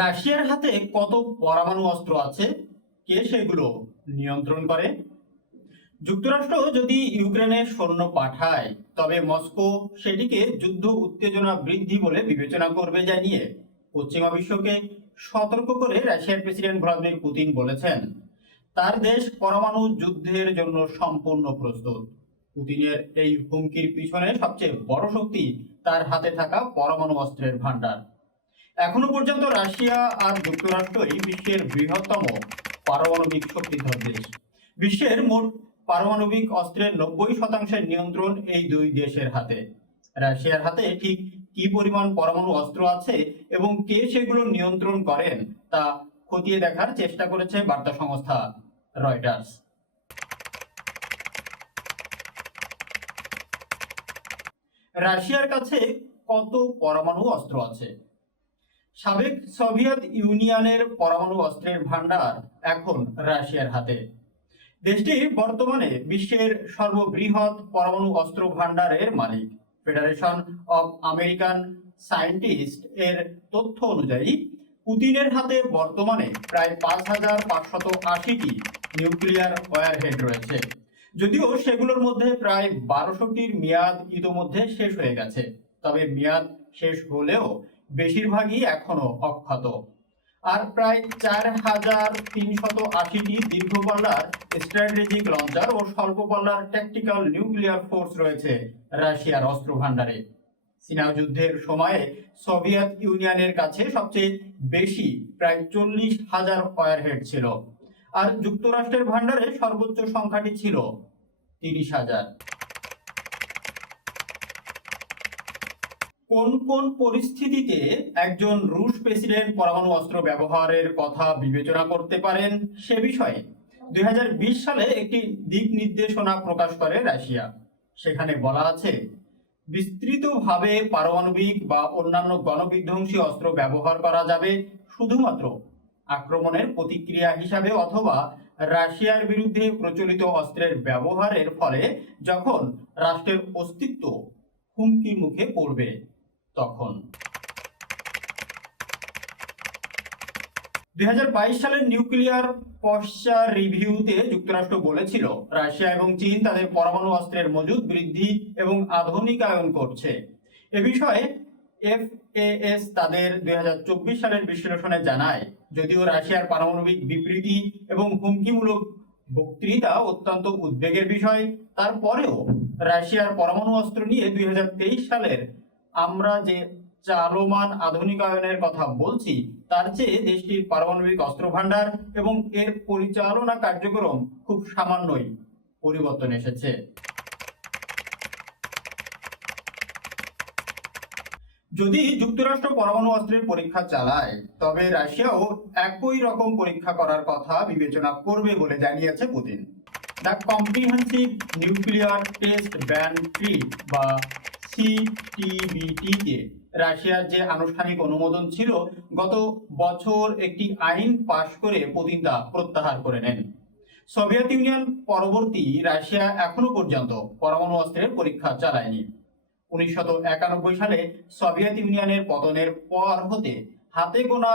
রাশিয়ার হাতে কত পরমাণু অস্ত্র আছে? কে সেগুলো নিয়ন্ত্রণ করে? যুক্তরাষ্ট্র যদি ইউক্রেনে সৈন্য পাঠায়, তবে মস্কো সেটিকে যুদ্ধ উত্তেজনা বৃদ্ধি বলে বিবেচনা করবে জানিয়ে পশ্চিমা বিশ্বকে সতর্ক করে রাশিয়ার প্রেসিডেন্ট ভ্লাদিমির পুতিন বলেছেন, তার দেশ পরমাণু যুদ্ধের জন্য সম্পূর্ণ প্রস্তুত। পুতিনের এই হুমকির পিছনে সবচেয়ে বড় শক্তি তার হাতে থাকা পরমাণু অস্ত্রের ভান্ডার এখনও পর্যন্ত রাশিয়া আর যুক্তরাষ্ট্রই বিশ্বের বৃহত্তম পারমাণবিক শক্তিধর দেশ। বিশ্বের মোট পারমাণবিক অস্ত্রের নব্বই শতাংশের নিয়ন্ত্রণ এই দুই দেশের হাতে। রাশিয়ার হাতে ঠিক কি পরিমাণ পরমাণু অস্ত্র আছে এবং কে সেগুলো নিয়ন্ত্রণ করেন তা খতিয়ে দেখার চেষ্টা করেছে বার্তা সংস্থা রয়টার্স। রাশিয়ার কাছে কত পরমাণু অস্ত্র আছে? সাবেক সোভিয়েত ইউনিয়নের পরমাণু অস্ত্রের ভান্ডার এখন রাশিয়ার হাতে। দেশটি বর্তমানে বিশ্বের সর্ববৃহৎ পরমাণু অস্ত্র ভান্ডারের মালিক। ফেডারেশন অব আমেরিকান সায়েন্টিস্ট এর তথ্য অনুযায়ী, পুতিনের হাতে বর্তমানে প্রায় পাঁচ হাজার পাঁচশত আশিটি নিউক্লিয়ার ওয়ারহেড রয়েছে। যদিও সেগুলোর মধ্যে প্রায় বারোশোটির মেয়াদ ইতোমধ্যে শেষ হয়ে গেছে। তবে মেয়াদ শেষ হলেও বেশিরভাগই এখনও অক্ষত। আর প্রায় চার হাজার তিনশত আশিটি দীর্ঘ পাল্লার স্ট্র্যাটেজিক লঞ্চার ও স্বল্প পাল্লার ট্যাকটিক্যাল নিউক্লিয়ার ফোর্স রয়েছে রাশিয়ার অস্ত্র ভান্ডারে চীনা যুদ্ধের সময়ে সোভিয়েত ইউনিয়নের কাছে সবচেয়ে বেশি প্রায় চল্লিশ হাজার ওয়ারহেড ছিল। আর যুক্তরাষ্ট্রের ভান্ডারে সর্বোচ্চ সংখ্যাটি ছিল তিরিশ হাজার কোন কোন পরিস্থিতিতে একজন রুশ প্রেসিডেন্ট পরমাণু অস্ত্র ব্যবহারের কথা বিবেচনা করতে পারেন সে বিষয়ে? দুই হাজার বিশ সালে একটি দিক নির্দেশনা প্রকাশ করে রাশিয়া। সেখানে বলা আছে, বিস্তৃতভাবে পারমাণবিক বা অন্যান্য গণবিধ্বংসী অস্ত্র ব্যবহার করা যাবে শুধুমাত্র আক্রমণের প্রতিক্রিয়া হিসাবে অথবা রাশিয়ার বিরুদ্ধে প্রচলিত অস্ত্রের ব্যবহারের ফলে যখন রাষ্ট্রের অস্তিত্ব হুমকির মুখে পড়বে। তখন। দুই সালের নিউক্লিয়ার পশ্চা রিভিউতে যুক্তরাষ্ট্র বলেছিল, রাশিয়া এবং চীন তাদের পরমাণু অস্ত্রের মজুদ বৃদ্ধি এবং আধুনিকায়ন করছে। এ বিষয়ে এফএএস তাদের দুই সালের বিশ্লেষণে জানায়, যদিও রাশিয়ার পারমাণবিক বিবৃতি এবং হুমকিমূলক বক্তৃতা অত্যন্ত উদ্বেগের বিষয়, তারপরেও রাশিয়ার পরমাণু অস্ত্র নিয়ে দুই হাজার তেইশ সালের আমরা যে চালমান আধুনিকায়নের কথা বলছি, তার চেয়ে দেশটির পারমাণবিক অস্ত্র ভান্ডার এবং এর পরিচালনা কার্যক্রম খুব সামান্যই পরিবর্তন এসেছে। যদি যুক্তরাষ্ট্র পরমাণু অস্ত্রের পরীক্ষা চালায়, তবে রাশিয়াও একই রকম পরীক্ষা করার কথা বিবেচনা করবে বলে জানিয়েছে Putin. The comprehensive nuclear test ban treaty বা সিটিবিটিতে রাশিয়ার যে আনুষ্ঠানিক অনুমোদন ছিল, গত বছর একটি আইন পাশ করে পুতিন তা প্রত্যাহার করে নেন। সোভিয়েত ইউনিয়ন পরবর্তী রাশিয়া এখনও পর্যন্ত পরমাণু অস্ত্রের পরীক্ষা চালায়নি। উনিশশো একানব্বই সালে সোভিয়েত ইউনিয়নের পতনের পর হতে হাতে গোনা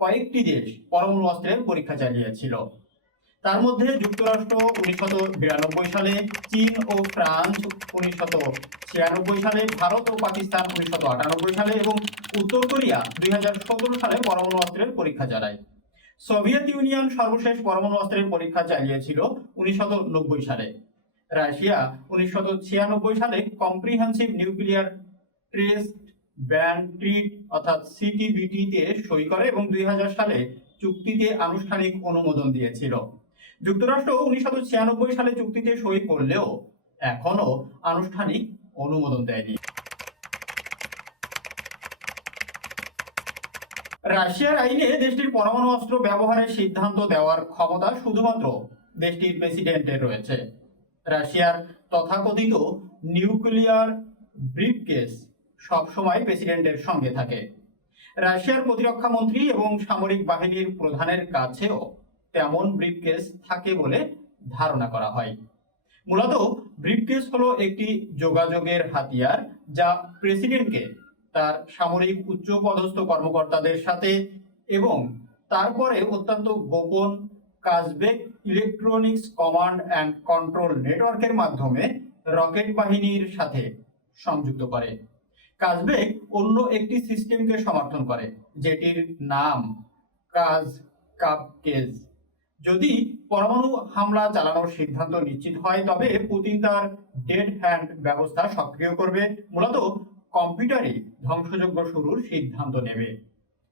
কয়েকটি দেশ পরমাণু অস্ত্রের পরীক্ষা চালিয়েছিল। তার মধ্যে যুক্তরাষ্ট্র উনিশশো বিরানব্বই সালে, চীন ও ফ্রান্স উনিশশো ছিয়ানব্বই সালে, ভারত ও পাকিস্তান উনিশশো আটানব্বই সালে এবং উত্তর কোরিয়া দুই সালে পরমাণু অস্ত্রের পরীক্ষা চালায়। সোভিয়েত ইউনিয়ন সর্বশেষ পরমাণু অস্ত্রের পরীক্ষা চালিয়েছিল উনিশশো নব্বই সালে। রাশিয়া উনিশশো ছিয়ানব্বই সালে comprehensive nuclear test ban treaty অর্থাৎ সিটিবিটিতে সই করে এবং দুই হাজার সালে চুক্তিতে আনুষ্ঠানিক অনুমোদন দিয়েছিল। যুক্তরাষ্ট্র উনিশশো ছিয়ানব্বই সালে চুক্তিতে সই করলেও এখনও আনুষ্ঠানিক অনুমোদন দেয়নি। রাশিয়ার আইনে দেশটির পরমাণু অস্ত্র ব্যবহারের সিদ্ধান্ত দেওয়ার ক্ষমতা শুধুমাত্র দেশটির প্রেসিডেন্টের রয়েছে। রাশিয়ার তথাকথিত নিউক্লিয়ার ব্রিফকেস সবসময় প্রেসিডেন্টের সঙ্গে থাকে। রাশিয়ার প্রতিরক্ষা মন্ত্রী এবং সামরিক বাহিনীর প্রধানের কাছেও তেমন ব্রিফকেস থাকে বলে ধারণা করা হয়। মূলত ব্রিফকেস হলো একটি যোগাযোগের হাতিয়ার যা প্রেসিডেন্টকে তার সামরিক উচ্চপদস্থ কর্মকর্তাদের সাথে এবং তারপরে অত্যন্ত গোপন Kazbek electronics command and control নেটওয়ার্কের মাধ্যমে রকেট বাহিনীর সাথে সংযুক্ত করে। কাজবেক অন্য একটি সিস্টেমকে সমর্থন করে, যেটির নাম কাজ কাপকেজ। যদি পরমাণু হামলা চালানোর সিদ্ধান্ত নিশ্চিত হয়, তবে পুতিন তার ডেড হ্যান্ড ব্যবস্থা সক্রিয় করবে। মূলত কম্পিউটারে ধ্বংসযজ্ঞ শুরুর সিদ্ধান্ত নেবে।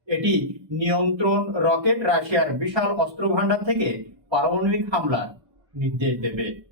এটি নিয়ন্ত্রণ রকেট রাশিয়ার বিশাল অস্ত্র ভান্ডার থেকে পারমাণবিক হামলার নির্দেশ দেবে।